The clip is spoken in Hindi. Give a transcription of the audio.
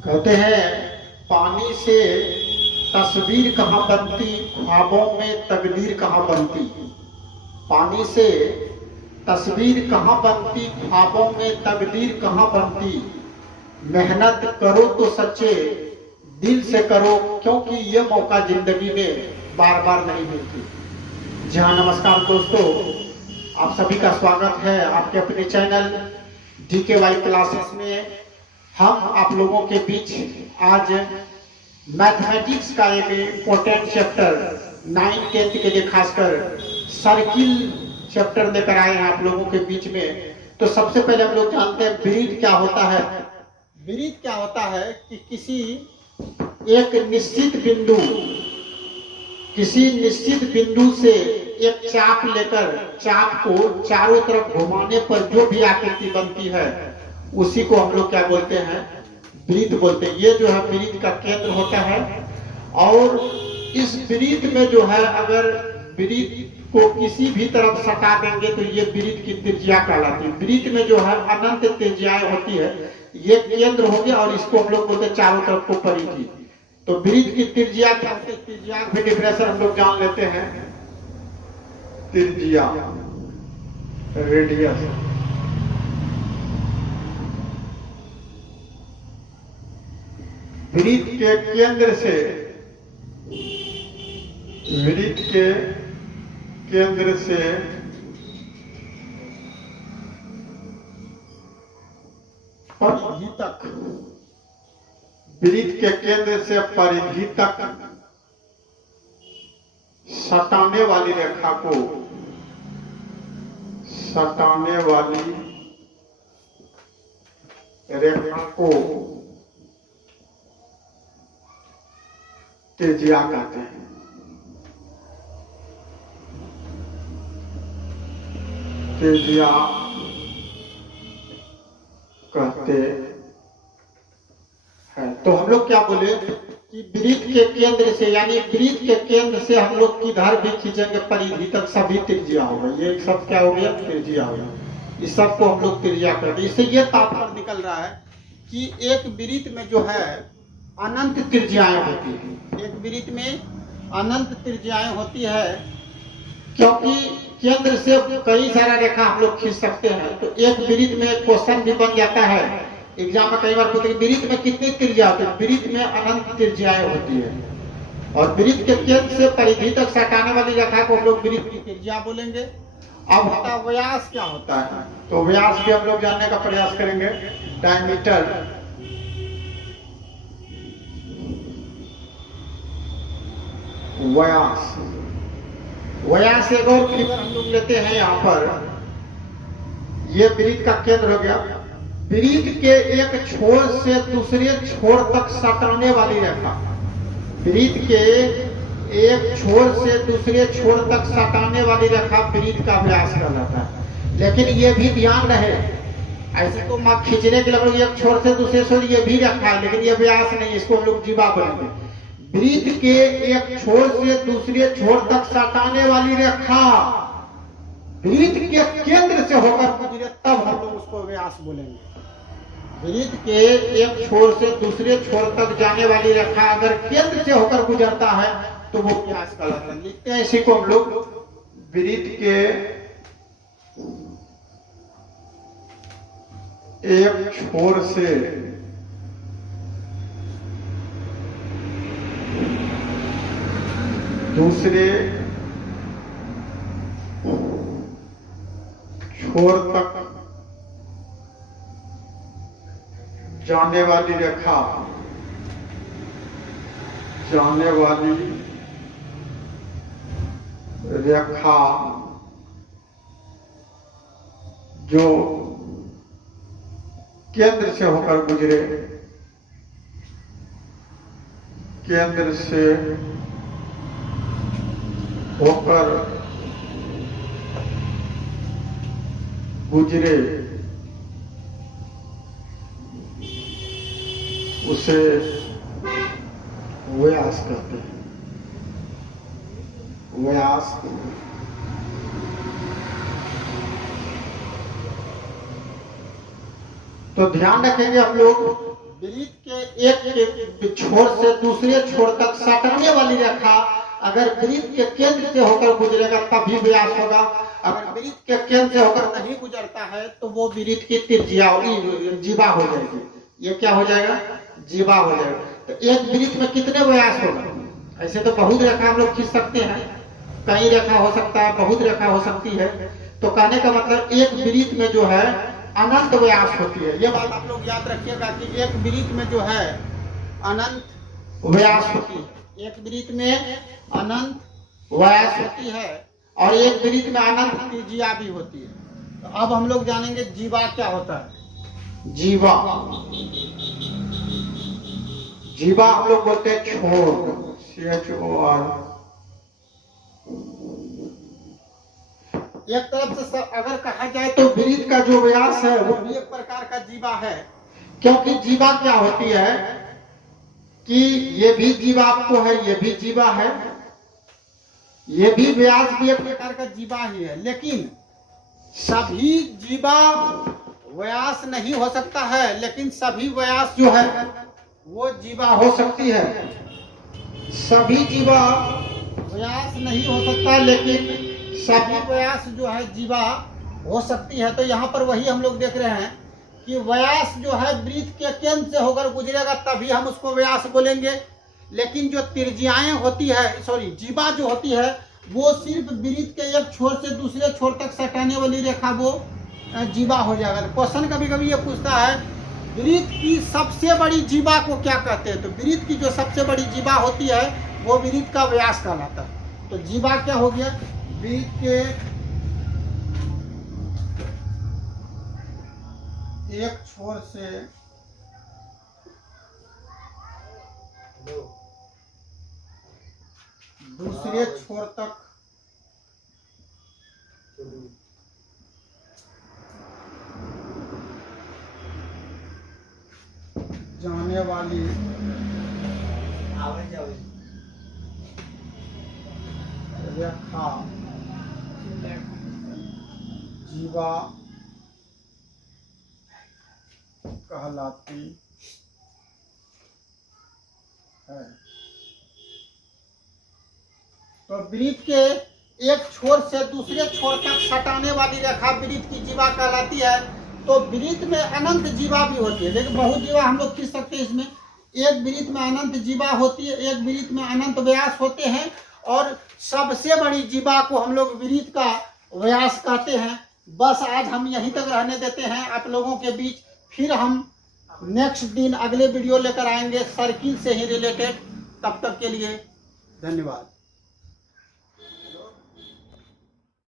कहते हैं पानी से तस्वीर कहाँ बनती, ख्वाबों में तकदीर कहाँ बनती। पानी से तस्वीर कहाँ बनती, ख्वाबों में तकदीर कहाँ बनती। मेहनत करो तो सच्चे दिल से करो, क्योंकि ये मौका जिंदगी में बार बार नहीं मिलती। जी हाँ, नमस्कार दोस्तों, आप सभी का स्वागत है आपके अपने चैनल DKY क्लासेस में। हम आप लोगों के बीच आज मैथमेटिक्स का एक इम्पोर्टेंट चैप्टर 9th 10th के लिए खासकर सर्किल चैप्टर लेकर आए हैं आप लोगों के बीच में। तो सबसे पहले हम लोग जानते हैं ब्रीथ क्या होता है। ब्रीथ क्या होता है कि किसी निश्चित बिंदु से एक चाप लेकर चाप को चारों तरफ घुमाने पर जो भी आकृति बनती है उसी को हम लोग क्या बोलते हैं, वृत्त बोलते हैं। ये जो है वृत्त का केंद्र होता है। और इस वृत्त में जो है अगर वृत्त को किसी भी तरफ सटा देंगे तो ये वृत्त की त्रिज्या कहलाती है। वृत्त में जो है अनंत त्रिज्याएं होती है। ये केंद्र हो गया और इसको हम लोग बोलते हैं चारों तरफ को परिधि। तो वृत्त की त्रिज्या क्या होती है, त्रिज्या की डेफिनेशन हम लोग जान लेते हैं। त्रिज्या रेडियस, वृत्त के केंद्र से परिधि तक, वृत्त के केंद्र से परिधि तक सटाने वाली रेखा को त्रिज्या कहते हैं। त्रिज्या कहते हैं। तो हम लोग क्या बोले कि वृत्त के केंद्र से, यानी वृत्त के केंद्र से हम लोग किधर भी खींचेंगे परिधि तक सभी त्रिज्या हो गई। ये सब क्या हो गया, त्रिज्या हो गया। इस सब को हम लोग त्रिज्या कहते हैं। इससे ये तात्पर्य निकल रहा है कि एक वृत्त में जो है अनंत त्रिज्याएं होती है। एक वृत्त में अनंत त्रिज्याएं होती है, क्योंकि केंद्र से कई सारा रेखा हम लोग खींच सकते हैं। तो एक वृत्त में क्वेश्चन भी बन जाता है एग्जाम में, कई बार पूछते हैं वृत्त में कितनी त्रिज्या होती है। वृत्त में अनंत त्रिज्याएं होती है और वृत्त के केंद्र से परिधि तक सटाने वाली रेखा को हम लोग वृत्त की त्रिज्या बोलेंगे। अब होता है व्यास क्या होता है, तो व्यास भी हम लोग जानने का प्रयास करेंगे। डायमीटर, व्यास, व्यास एक और फिगर हम लोग लेते हैं यहाँ पर। ये वृत्त का केंद्र हो गया। वृत्त के एक छोर से दूसरे छोर तक सटाने वाली रेखा, वृत्त के एक छोर से दूसरे छोर तक सटाने वाली रेखा वृत्त का व्यास कहलाता है। लेकिन ये भी ध्यान रहे, ऐसे तो माँ खींचने के लिए एक छोर से दूसरे छोर ये भी रखा है, लेकिन ये व्यास नहीं, इसको हम लोग जीवा बोलेंगे। वृत्त के एक छोर से दूसरे छोर तक सटाने वाली रेखा वृत्त के केंद्र से होकर गुजरे तब हम लोग उसको व्यास बोलेंगे। वृत्त के एक छोर से दूसरे छोर तक जाने वाली रेखा अगर केंद्र से होकर गुजरता है तो वो व्यास कहलाता है। लिखते हैं इसी को हम लोग, वृत्त के एक छोर से दूसरे छोर तक जाने वाली रेखा जो केंद्र से होकर गुजरे, केंद्र से होकर गुजरे उसे व्यास कहते हैं। व्यास तो ध्यान रखेंगे हम लोग वृत्त के एक छोर से दूसरे छोर तक सटने वाली रेखा अगर वृत्त के केंद्र से होकर गुजरेगा तभी व्यास होगा। अगर वृत्त के केंद्र से होकर नहीं गुजरता है तो वो वृत्त की त्रिज्या जीवा हो जाएगी। ये क्या हो जाएगा? जीवा हो जाएगा। तो एक वृत्त में कितने व्यास होगा? ऐसे तो बहुत रेखा हम लोग खींच सकते हैं, कई रेखा हो सकता है, बहुत रेखा हो सकती है। तो कहने का मतलब एक वृत्त में जो है अनंत व्यास होती है। ये बात आप लोग याद रखिएगा कि एक वृत्त में जो है अनंत व्यास होती है। एक वृत्त में अनंत व्यास होती है और एक वृत्त में अनंत त्रिज्या भी होती है। तो अब हम लोग जानेंगे जीवा क्या होता है। जीवा, जीवा हम लोग बोलते हैं छोर, CHOR। एक तरफ से अगर कहा जाए तो वृत्त का जो व्यास है वो भी एक प्रकार का जीवा है, क्योंकि जीवा क्या होती है कि ये भी जीवा आपको है, ये भी जीवा है, ये भी व्यास भी एक प्रकार का जीवा ही है। लेकिन सभी जीवा व्यास नहीं हो सकता है, लेकिन सभी व्यास जो है वो जीवा हो सकती है। सभी जीवा व्यास नहीं हो सकता, लेकिन सभी व्यास जो है जीवा हो सकती है। तो यहाँ पर वही हम लोग देख रहे हैं कि व्यास जो है वृत्त के केंद्र से होकर गुजरेगा तभी हम उसको व्यास बोलेंगे। लेकिन जो त्रिज्याएं होती है, सॉरी जीवा जो होती है वो सिर्फ वृत्त के एक छोर से दूसरे छोर तक सटाने वाली रेखा वो जीवा हो जाएगा। क्वेश्चन कभी कभी ये पूछता है वृत्त की सबसे बड़ी जीवा को क्या कहते हैं? तो वृत्त की जो सबसे बड़ी जीवा होती है वो वृत्त का व्यास कहलाता है। तो जीवा क्या हो गया? वृत्त के एक छोर से दूसरे छोर तक जाने वाली रेखा जीवा कहलाती है। तो वृत्त के एक छोर से दूसरे छोर तक सटाने वाली रेखा वृत्त की जीवा कहलाती है। तो वृत्त में अनंत जीवा भी होती है। देखिए बहुत जीवा हम लोग खींच सकते हैं इसमें। एक वृत्त में अनंत जीवा होती है, एक वृत्त में अनंत व्यास होते हैं और सबसे बड़ी जीवा को हम लोग वृत्त का व्यास कहते हैं। बस आज हम यहीं तक रहने देते हैं आप लोगों के बीच। फिर हम नेक्स्ट दिन अगले वीडियो लेकर आएंगे सर्किल से ही रिलेटेड। तब तक के लिए धन्यवाद।